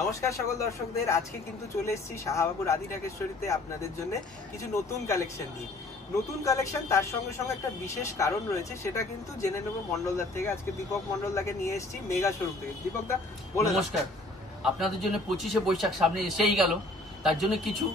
নমস্কার সকল দর্শকদের, আজকে কিন্তু চলে এসেছি শাহবাবুর আদি ঢাকেশ্বরীতে আপনাদের জন্য কিছু নতুন কালেকশন নিয়ে। নতুন কালেকশন, তার সঙ্গে সঙ্গে একটা বিশেষ কারণ রয়েছে, সেটা কিন্তু জেনে নেব মন্ডলদার থেকে। আজকে দীপক মন্ডলদাকে নিয়ে এসেছি মেগা শোরুম থেকে। দীপক দা বলে। নমস্কার, আপনাদের জন্য 25শে বৈশাখ সামনে এসেই গেল, তার জন্য কিছু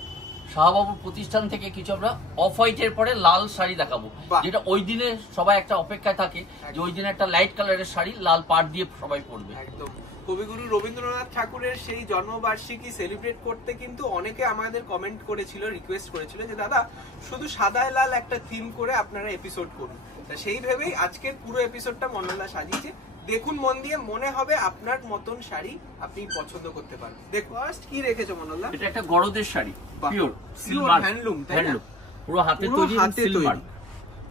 শাহবাবুর প্রতিষ্ঠান থেকে কিছু আমরা অফ হোয়াইটের পরে লাল শাড়ি দেখাবো, যেটা ওই দিনে সবাই একটা অপেক্ষায় থাকে যে ওই দিনে একটা লাইট কালারের শাড়ি লাল পাড় দিয়ে সবাই পরবে। একদম কবিগুরু রবীন্দ্রনাথ ঠাকুরের সেই জন্মবার্ষিকী সেলিব্রেট করতে কিন্তু অনেকে আমাদের কমেন্ট করেছিল, রিকোয়েস্ট করেছিল যে দাদা শুধু সাদায় লাল একটা থিম করে আপনারা এপিসোড করুন। তা সেই ভেবেই আজকের পুরো এপিসোডটা মন্ডলদা সাজিয়েছে। দেখুন মন দিয়ে, মনে হবে আপনার মতন শাড়ি আপনি পছন্দ করতে পারবেন। দেখো ফার্স্ট কি রেখেছো মন্ডলদা? এটা একটা গড়দের শাড়ি, পিওর হ্যান্ডলুম, তাই না? পুরো হাতে তৈরি, সিলভার।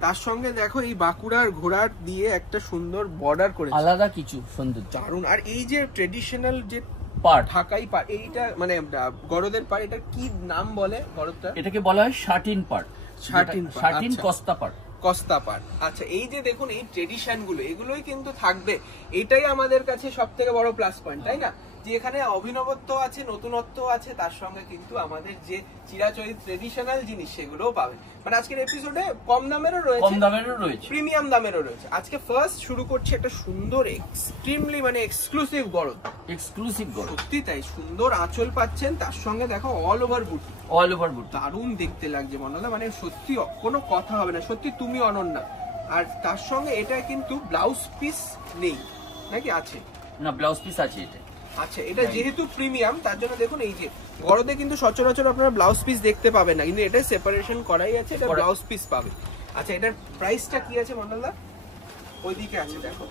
তার সঙ্গে দেখো এই বাঁকুড়ার ঘোড়ার দিয়ে একটা সুন্দর বর্ডার করেছে, আলাদা কিছু সুন্দর দারুণ। আর এই যে ট্রেডিশনাল যে পাড়, ঢাকাই পাড়, এইটা মানে গড়দের পাড়, এটা কি নাম বলে গড়দটা? এটাকে বলা হয় শাটিন পাড়, শাটিন কস্তা পাড়, কস্তা পাড়। আচ্ছা, এই যে দেখুন এই ট্রেডিশন গুলো, এগুলোই কিন্তু থাকবে। এটাই আমাদের কাছে সব থেকে বড় প্লাস পয়েন্ট, তাই না? যে এখানে অভিনবত্ব আছে, নতুনত্ব আছে, তার সঙ্গে কিন্তু আমাদের যে চিরাচরিত ট্রেডিশনাল জিনিস সেগুলোও পাবে। মানে আজকের এপিসোডে কম দামেরও রয়েছে, প্রিমিয়াম দামেরও রয়েছে। আজকে ফার্স্ট শুরু করছি একটা সুন্দর এক্সট্রিমলি মানে এক্সক্লুসিভ গড়দ, সত্যি তাই। সুন্দর আঁচল পাচ্ছেন, তার সঙ্গে দেখো অল ওভার বুটি, দারুণ দেখতে লাগছে মন্ডলদা। মানে সত্যি কোনো কথা হবে না, সত্যি তুমি অনন্যা। আর তার সঙ্গে এটা কিন্তু ব্লাউজ পিস নেই নাকি? আছে না, ব্লাউজ পিস আছে এটা। আচ্ছা, এটা যেহেতু প্রিমিয়াম তার জন্য দেখুন এই যে গড়দে কিন্তু সচরাচর আপনারা ব্লাউজ পিস দেখতে পাবেন না, কিন্তু এটা সেপারেশন করাই আছে, এটা ব্লাউজ পিস পাবে। আচ্ছা, এটার প্রাইসটা কি আছে মন্ডলদা? ওইদিকে আছে দেখো,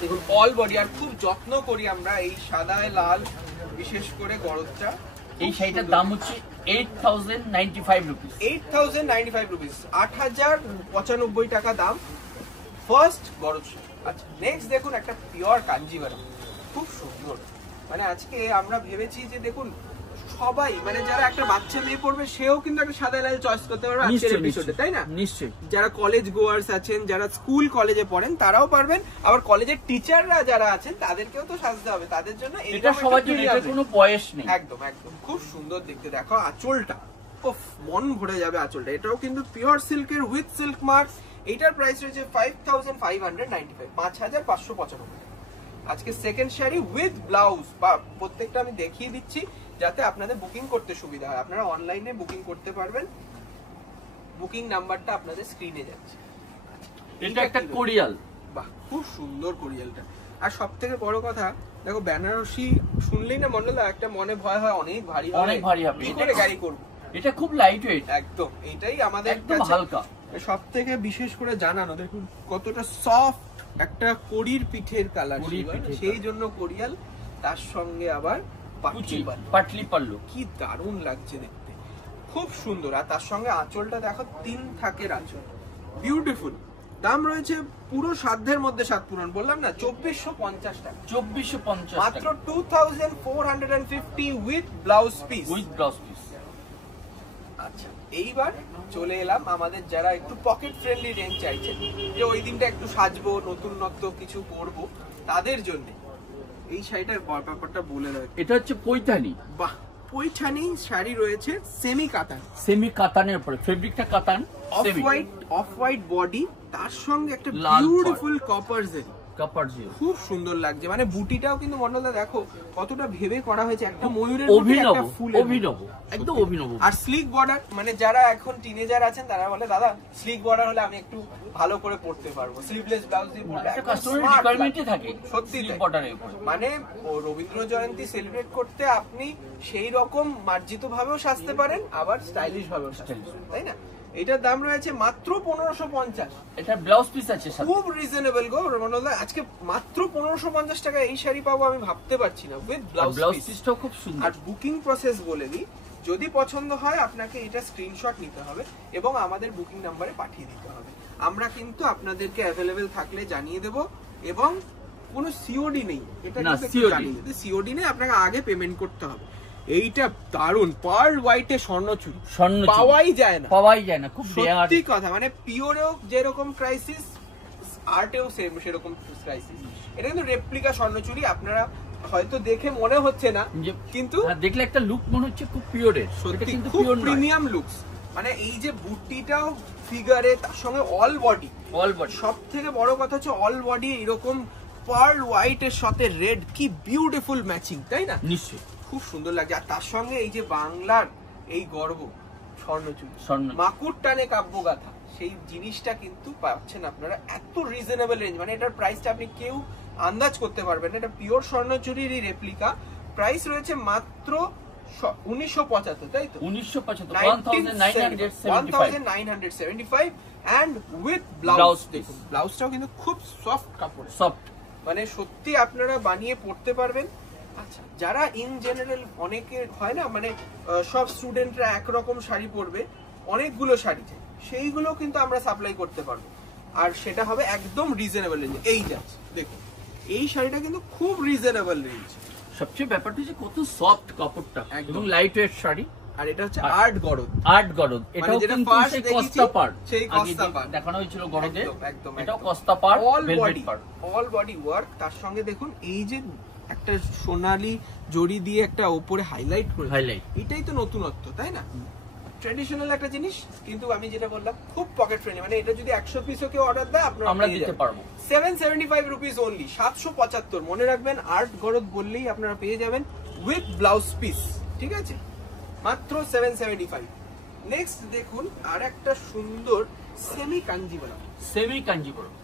দেখুন অল বডি। আর খুব যত্ন করি আমরা এই সাদায় লাল, বিশেষ করে গড়দটা। এই শাড়িটার দাম হচ্ছে 8095 রুপিস, 8095 রুপিস, 8095 টাকা দাম ফার্স্ট গড়দ। আচ্ছা, নেক্সট দেখুন একটা পিওর কাঞ্জিভারম, খুব সুন্দর। মানে আজকে আমরা ভেবেছি যে দেখুন সবাই, মানে যারা একটা বাচ্চা মেয়ে পড়বে সেও কিন্তু একটা সাদা লাল চয়েস করতে পারবে আজকের এপিসোডে, তাই না? নিশ্চয়ই। যারা কলেজ গোয়ার্স আছেন, যারা স্কুল কলেজে পড়েন তারাও পারবেন, আবার কলেজের টিচাররা যারা আছেন তাদেরকেও তো সাজতে হবে, তাদের জন্য এটা সবার জন্য, এটা কোনো বয়স নেই। একদম একদম খুব সুন্দর দেখতে। দেখো আঁচলটা, ওফ, মন ভরে যাবে আঁচলটা। এটাও কিন্তু পিওর সিল্কের উইথ সিল্ক মার্কস। এইটার প্রাইস রয়েছে 5595, 5595। আজকে সেকেন্ড শাড়ি উইথ ব্লাউজ, বা প্রত্যেকটা আমি দেখিয়ে দিচ্ছি যাতে আপনাদের বুকিং করতে সুবিধা হয়। আপনারা অনলাইনে বুকিং করতে পারবেন, বুকিং নাম্বারটা আপনাদের স্ক্রিনে যাচ্ছে। এটা একটা কোরিয়াল, বাহ, খুব সুন্দর কোরিয়ালটা। আর সব থেকে বড় কথা দেখো, বেনারসি শুনলেই না মন্ডলা একটা মনে ভয় হয় অনেক ভারী হবে, অনেক ভারী হবে, কি করে ক্যারি করব। এটা খুব লাইট ওয়েট, একদম। এটাই আমাদের একদম হালকা। সব থেকে বিশেষ করে জানানো, দেখুন কতটা সফট একটা কড়ির পিঠের কালার, সেই জন্য কোরিয়াল। তার সঙ্গে আবার পাটলি পাল্লু, কি দারুণ লাগছে দেখতে, খুব সুন্দর। আর তার সঙ্গে আঁচলটা দেখো, 3 থাকের আঁচল, বিউটিফুল। দাম রয়েছে পুরো সাধ্যের মধ্যে সাত পূরণ, বললাম না, 2450 টাকা, 2450 মাত্র 2450 উইথ ব্লাউজ পিস, আচ্ছা, এইবার চলে এলাম আমাদের যারা একটু পকেট ফ্রেন্ডলি রেঞ্জ চাইছেন, যে ওই দিনটা একটু সাজবো, নতুনত্ব কিছু পরবো, তাদের জন্য এই শাড়িটার ব্যাপারটা বলে দেয়। এটা হচ্ছে পৈঠানি। বাহ, পৈঠানি শাড়ি রয়েছে, সেমি কাতানের উপরে, ফেব্রিকটা কাতান, অফ হোয়াইট বডি, তার সঙ্গে একটা বিউটিফুল কপার জেরি, খুব সুন্দর লাগছে। মানে বুটিটাও কিন্তু মন্ডলদা দেখো কতটা ভেবে করা হয়েছে, একটা ময়ূরের অভিনব, একদম অভিনব। আর স্লিক বর্ডার, মানে যারা এখন টিনেজার আছেন তারা বলে দাদা স্লিক বর্ডার হলে আমি একটু ভালো করে পড়তে পারবো, স্লিভলেস ব্লাউজ দিয়ে পড়লে কাস্টমারের রিকোয়ারমেন্টে থাকে। সত্যি মানে রবীন্দ্র জয়ন্তী সেলিব্রেট করতে আপনি সেই রকম মার্জিত ভাবেও সাজতে পারেন, আবার স্টাইলিশ ভাবেও সাজতে পারেন, তাই না? এটার দাম রয়েছে মাত্র 1550। এটা ব্লাউজ পিস আছে, খুব রিজনেবল গো মন্ডলদা। আজকে মাত্র 1550 টাকা এই শাড়ি পাবো, আমি ভাবতে পারছি না, উইথ ব্লাউজ পিসটাও খুব সুন্দর। আর বুকিং প্রসেস বলে দিই, যদি পছন্দ হয় আপনাকে এটা স্ক্রিনশট নিতে হবে এবং আমাদের বুকিং নাম্বারে পাঠিয়ে দিতে হবে। আমরা কিন্তু আপনাদেরকে অ্যাভেলেবেল থাকলে জানিয়ে দেব, এবং কোনো সিওডি নেই, এটা কিন্তু সিওডি নেই, আপনাকে আগে পেমেন্ট করতে হবে। এইটা দারুন, পার্ল হোয়াইটে স্বর্ণচুরি পাওয়াই যায় না, খুব সত্যি কথা। মানে পিওরেও যেরকম ক্রাইসিস, আর্টেও সেরকম ক্রাইসিস। এটা কিন্তু রেপ্লিকা স্বর্ণচুরি, আপনারা হয়তো দেখে মনে হচ্ছে না, যে- কিন্তু দেখলে একটা লুক মনে হচ্ছে খুব পিওরের, সত্যি কিন্তু খুব পিওর প্রিমিয়াম লুকস। মানে এই যে বুটিটাও ফিগারে, তার সঙ্গে অল বডি, অল বডি। সব থেকে বড় কথা হচ্ছে অল বডি এরকম পার্ল হোয়াইট এর সাথে রেড, কি বিউটিফুল ম্যাচিং, তাই না? নিশ্চয়ই খুব সুন্দর লাগছে। আর তার সঙ্গে এই যে বাংলার এই গর্ব স্বর্ণচুরি, স্বর্ণ মাকুর টানে কাব্যগাথা, সেই জিনিসটা কিন্তু পাচ্ছেন আপনারা এত রিজনেবল রেঞ্জ। মানে এটার প্রাইসটা আপনি কেউ আন্দাজ করতে পারবেন না। এটা পিওর স্বর্ণচুরিরই রেপ্লিকা। প্রাইস রয়েছে মাত্র 1975, তাই তো? 1975 1975 and with Blouse blouse। piece। দেখুন ব্লাউজটাও কিন্তু খুব সফট কাপড়, সফট। মানে সত্যি আপনারা বানিয়ে পড়তে পারবেন। আচ্ছা, যারা ইন জেনারেল অনেকে হয় না, মানে সব স্টুডেন্টরা একরকম শাড়ি পরবে, অনেকগুলো শাড়ি চাই, সেইগুলো কিন্তু আমরা সাপ্লাই করতে পারবো। আর সেটা হবে একদম রিজনেবল রেঞ্জে। এই যাচ্ছে দেখুন, এই শাড়িটা কিন্তু খুব রিজনেবল রেঞ্জ। সবচেয়ে ব্যাপারটা হচ্ছে কত সফট কাপড়টা একদম। এবং লাইট ওয়েট শাড়ি। আর এটা হচ্ছে আর- আর্ট গরদ। আর্ট গরদ, এটাও যেটা কিন্তু first সেই দেখেছি, কস্তা পাড়, সেই আগে কস্তা যে পাড়। দেখানো হয়েছিল গরদে, একদম, একদম, এটাও একদম। কস্তা পাড়, অল ভেলভেট বডি, পাড়। All body work. তার সঙ্গে দেখুন এই যে একটা সোনালী জড়ি দিয়ে একটা উপরে হাইলাইট করে, Highlight। এটাই তো নতুনত্ব, তাই না? ট্র্যাডিশনাল একটা জিনিস, কিন্তু আমি যেটা বললাম খুব পকেট ফ্রেন্ডলি। মানে এটা যদি 100 পিসও কেউ অর্ডার দেয় আপনারা আমরা পেয়ে দিতে যাবেন। পারবো 775 রুপিস অনলি, 775। মনে রাখবেন আর্ট গরদ বললেই আপনারা পেয়ে যাবেন উইথ ব্লাউজ পিস, ঠিক আছে? মাত্র 775। নেক্সট দেখুন আর একটা সুন্দর সেমি কাঞ্জিভারাম, সেমি কাঞ্জিপুরম।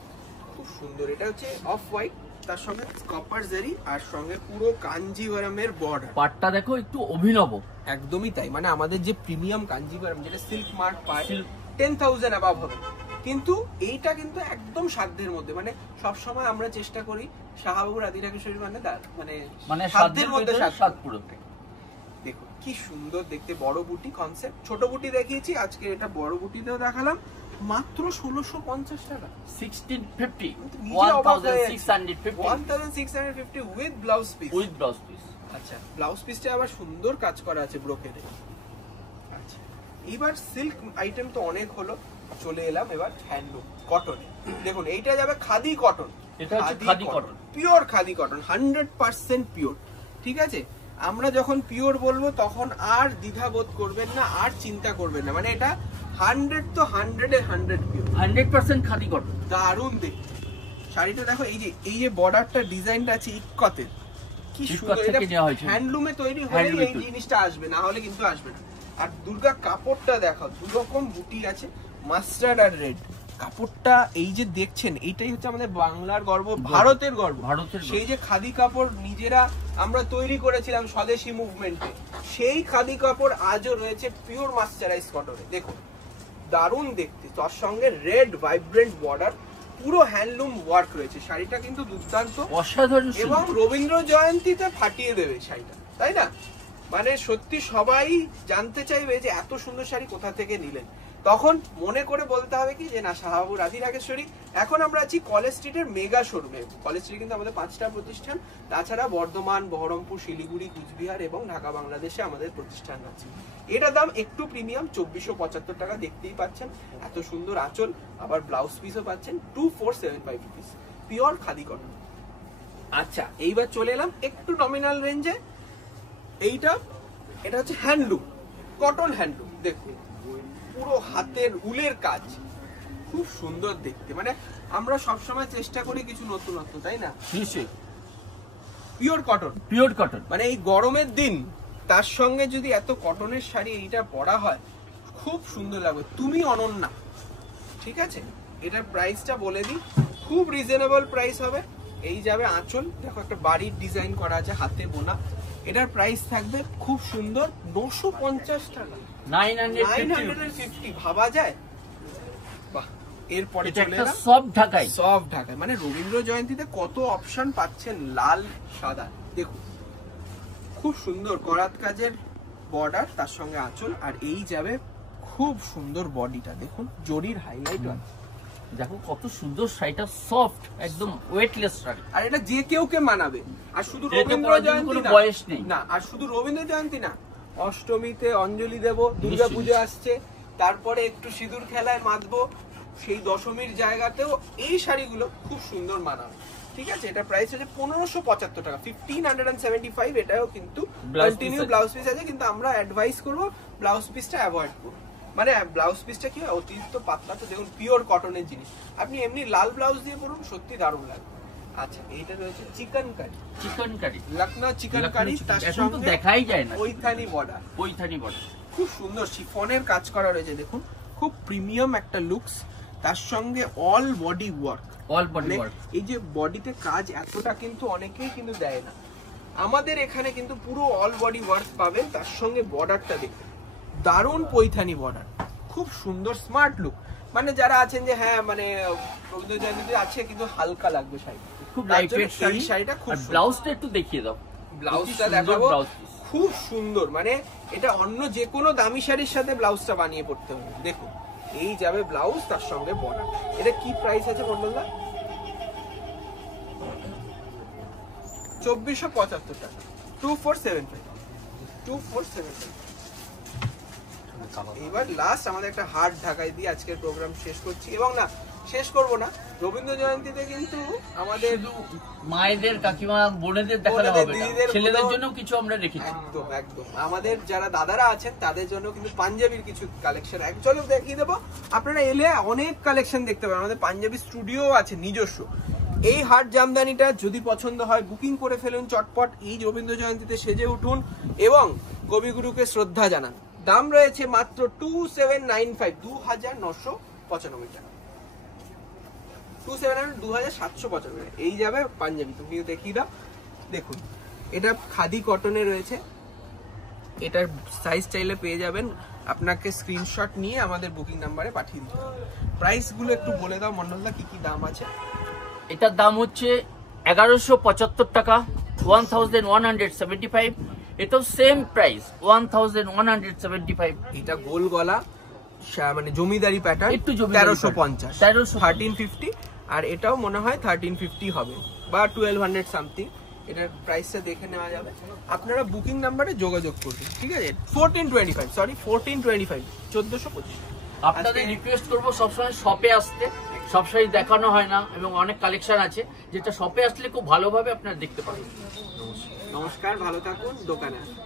খুব সুন্দর। এটা হচ্ছে অফ হোয়াইট, তার সঙ্গে কপার জারি, আর সঙ্গে পুরো কাঞ্জিভারামের বর্ডার। পাটটা দেখো একটু অভিনব। একদমই তাই। মানে আমাদের যে প্রিমিয়াম কাঞ্জিভারাম যেটা সিল্ক মার্ট পায় Silk। 10,000 অ্যাবাভ হবে, কিন্তু এইটা কিন্তু একদম সাধ্যের মধ্যে। মানে সব সময় আমরা চেষ্টা করি শাহবাবু রাধিরাকেশ্বরী মানে মানে সাধ্যের মধ্যে সাত পুরো। দেখুন কি সুন্দর দেখতে, বড় বুটি কনসেপ্ট। ছোট বুটি দেখিয়েছি, আজকে এটা বড় বুটিতেও দেখালাম। মাত্র 1650 টাকা, 1650, নিজে অবাক হয়ে যাচ্ছি। 1650 1650 with blouse piece. With blouse piece. আচ্ছা, ব্লাউজ পিসটা আবার সুন্দর কাজ করা আছে ব্রোকেডে। আচ্ছা, এবার সিল্ক আইটেম তো অনেক হলো, চলে এলাম এবার হ্যান্ডলুম কটনে। দেখুন এইটা যাবে খাদি কটন। এটা হচ্ছে khadi cotton, pure khadi cotton, 100% pure, ঠিক আছে? আমরা যখন পিওর বলবো তখন আর দ্বিধাবোধ করবেন না, আর চিন্তা করবেন না। মানে এটা 100 তো 100 পিওর, 100% খাদি কটন। দারুণ দেখতে। শাড়িটা দেখো, এই যে বর্ডারটা ডিজাইনটা আছে ইক্কতের, কি ইক্কত সুন্দর। থেকে এটা নেওয়া হয়েছে। হ্যান্ডলুমে তৈরি হলে হ্যান্ডলুমে এই তৈরি। জিনিসটা আসবে, না হলে কিন্তু আসবে না। আর দুর্গা কাপড়টা দেখো, দুরকম বুটি আছে, মাস্টার্ড আর রেড। কাপড়টা এই যে দেখছেন, এইটাই হচ্ছে আমাদের বাংলার গর্ব, ভারতের গর্ব। ভারতের গর্ব। সেই যে খাদি কাপড় নিজেরা আমরা তৈরি করেছিলাম স্বদেশী মুভমেন্টে, সেই খাদি কাপড় আজও রয়েছে পিওর মাস্টারাইজ কটনে। দেখুন দারুণ দেখতে, তার সঙ্গে রেড ভাইব্রেন্ট বর্ডার, পুরো হ্যান্ডলুম ওয়ার্ক রয়েছে। শাড়িটা কিন্তু দুর্দান্ত অসাধারণ এবং সুন্দর। রবীন্দ্র জয়ন্তীতে ফাটিয়ে দেবে শাড়িটা, তাই না? মানে সত্যি সবাই জানতে চাইবে যে এত সুন্দর শাড়ি কোথা থেকে নিলেন। তখন মনে করে বলতে হবে কি যে না, শাহবাবু রাধিরাকেশ্বরী। এখন আমরা আছি কলেজ স্ট্রিটের মেগা শোরুমে। কলেজ স্ট্রিট কিন্তু আমাদের 5টা প্রতিষ্ঠান, তাছাড়া বর্ধমান, বহরমপুর, শিলিগুড়ি, কুচবিহার এবং ঢাকা বাংলাদেশে আমাদের প্রতিষ্ঠান আছে। এটার দাম একটু প্রিমিয়াম, 2475 টাকা। দেখতেই পাচ্ছেন এত সুন্দর আঁচল, আবার ব্লাউজ পিসও পাচ্ছেন 2475 রুপিস, পিওর খাদি কটন। আচ্ছা, এইবার চলে এলাম একটু নমিনাল রেঞ্জে। এটা হচ্ছে হ্যান্ডলুম, কটন হ্যান্ডলুম। দেখুন পুরো হাতের উলের কাজ, খুব সুন্দর দেখতে। মানে আমরা সবসময় চেষ্টা করি কিছু নতুনত্ব, তাই না? নিশ্চয়ই পিওর কটন, পিওর কটন। মানে এই গরমের দিন তার সঙ্গে যদি এত কটনের শাড়ি এইটা পরা হয়, খুব সুন্দর লাগবে। তুমি অনন্যা, ঠিক আছে? এটার প্রাইসটা বলে দিই, খুব রিজনেবল প্রাইস হবে। এই যাবে আঁচল, দেখো একটা বাড়ির ডিজাইন করা আছে, হাতে বোনা। এটার প্রাইস থাকবে খুব সুন্দর 950 টাকা, 950। ভাবা যায়? বাহ। এরপরে এটা চলে একটা এলাম সব ঢাকাই। সব ঢাকায়। মানে রবীন্দ্র জয়ন্তীতে কত অপশন পাচ্ছেন, লাল সাদা। দেখুন খুব সুন্দর করাত কাজের বর্ডার, তার সঙ্গে আঁচল, আর এই যাবে খুব সুন্দর বডিটা। দেখুন জরির হাইলাইট আছে। দেখো কত সুন্দর শাড়িটা, সফট একদম, ওয়েটলেস শাড়ি। আর এটা যে কেউ কে মানাবে। আর শুধু এতে রবীন্দ্র পরার জন্য জয়ন্তী কোনো না, বয়স নেই। না, আর শুধু রবীন্দ্র জয়ন্তী না, অষ্টমীতে অঞ্জলি দেব, দুর্গা পুজো আসছে, তারপরে একটু সিঁদুর খেলায় মাতবো, সেই দশমীর জায়গাতেও এই শাড়িগুলো খুব সুন্দর মানাবে। ঠিক আছে, এটা প্রাইস হচ্ছে 1575 টাকা, 1575। এটাও কিন্তু Blouse কন্টিনিউ piece আছে। ব্লাউজ পিস আছে, কিন্তু আমরা অ্যাডভাইস করবো ব্লাউজ পিসটা অ্যাভয়েড করবো। মানে ব্লাউজ পিসটা কি হয়, অতিরিক্ত পাতলা, তো দেখুন পিওর কটনের জিনিস, আপনি এমনি লাল ব্লাউজ দিয়ে পরুন সত্যি দারুণ লাগবে। আচ্ছা, এইটা রয়েছে chicken curry, chicken curry, Lucknow chicken curry, তার এখন তো সঙ্গে দেখাই যায় না পৈঠানি বর্ডার, পৈঠানি বলে। খুব সুন্দর শিফনের কাজ করা রয়েছে, দেখুন খুব প্রিমিয়াম একটা লুকস, তার সঙ্গে all body work, all body work. এই যে বডিতে কাজ এতটা কিন্তু অনেকেই কিন্তু দেয় না, আমাদের এখানে কিন্তু পুরো অল বডি ওয়ার্ক পাবেন, তার সঙ্গে বর্ডারটা দেখুন দারুণ পৈঠানি বর্ডার, খুব সুন্দর স্মার্ট লুক। মানে যারা আছেন যে হ্যাঁ মানে রবীন্দ্র জয়ন্তী আছে কিন্তু হালকা লাগবে শাড়ি, খুব তার লাইট জন্য ওয়েট শাড়ি। এই শাড়িটা খুব আর সুন্দর। ব্লাউজটা একটু দেখিয়ে দাও, ব্লাউজটা সুন্দর দেখাবো, ব্লাউজ পিস। খুব সুন্দর, মানে এটা অন্য যে কোনো দামি শাড়ির সাথে ব্লাউজটা বানিয়ে পড়তে হবে। দেখুন এই যাবে ব্লাউজ, তার সঙ্গে বর্ডার। এটা কি প্রাইস আছে মন্ডলদা? 2475 টাকা, 2475, 2475। এবার লাস্ট আমাদের একটা হার্ড ঢাকাই দিয়ে আজকের প্রোগ্রাম শেষ করছি, এবং না শেষ করব না, রবীন্দ্র জয়ন্তীতে কিন্তু আমাদের শুধু মায়েদের, কাকিমা, বোনেদের দেখালে বোনেদের, হবে না, দিদিদের, ছেলেদের বোনেদের- জন্য কিছু আমরা রেখেছি। একদম একদম আমাদের যারা দাদারা আছেন তাদের জন্য কিন্তু পাঞ্জাবির কিছু কালেকশন অ্যাকচুয়ালি দেখিয়ে দেবো, আপনারা এলে অনেক কালেকশন দেখতে পাবেন, আমাদের পাঞ্জাবি স্টুডিও আছে নিজস্ব। এই হাট জামদানিটা যদি পছন্দ হয় বুকিং করে ফেলুন চটপট, এই রবীন্দ্র জয়ন্তীতে সেজে উঠুন এবং কবিগুরুকে শ্রদ্ধা জানান। দাম রয়েছে মাত্র 2795, 2995 টাকা, 2795, এই যাবে পাঞ্জাবি। তুমি দেখিয়ে দাও, দেখুন এটা খাদি কটনে রয়েছে, এটার সাইজ চাইলে পেয়ে যাবেন, আপনাকে স্ক্রিনশট নিয়ে আমাদের বুকিং নাম্বারে পাঠিয়ে দিতে হবে। প্রাইস গুলো একটু বলে দাও মন্ডলদা, কি কি দাম আছে? এটার দাম হচ্ছে 1175 টাকা, 1175। এটাও সেম প্রাইস 1175। এটা গোল গলা, মানে জমিদারি প্যাটার্ন, একটু জমিদারি 1350, 1350। আর এটাও মনে হয় 1350 হবে বা 1200 সামথিং। এটার প্রাইসটা দেখে নেওয়া যাবে, আপনারা বুকিং নাম্বারে যোগাযোগ করবেন, ঠিক আছে? 1425, 1425। আপনাদের রিকোয়েস্ট করবো সবসময় শপে আসতে, সবসময় দেখানো হয় না এবং অনেক কালেকশন আছে যেটা শপে আসলে খুব ভালোভাবে আপনারা দেখতে পাবেন। নমস্কার, ভালো থাকুন, দোকানে আসুন।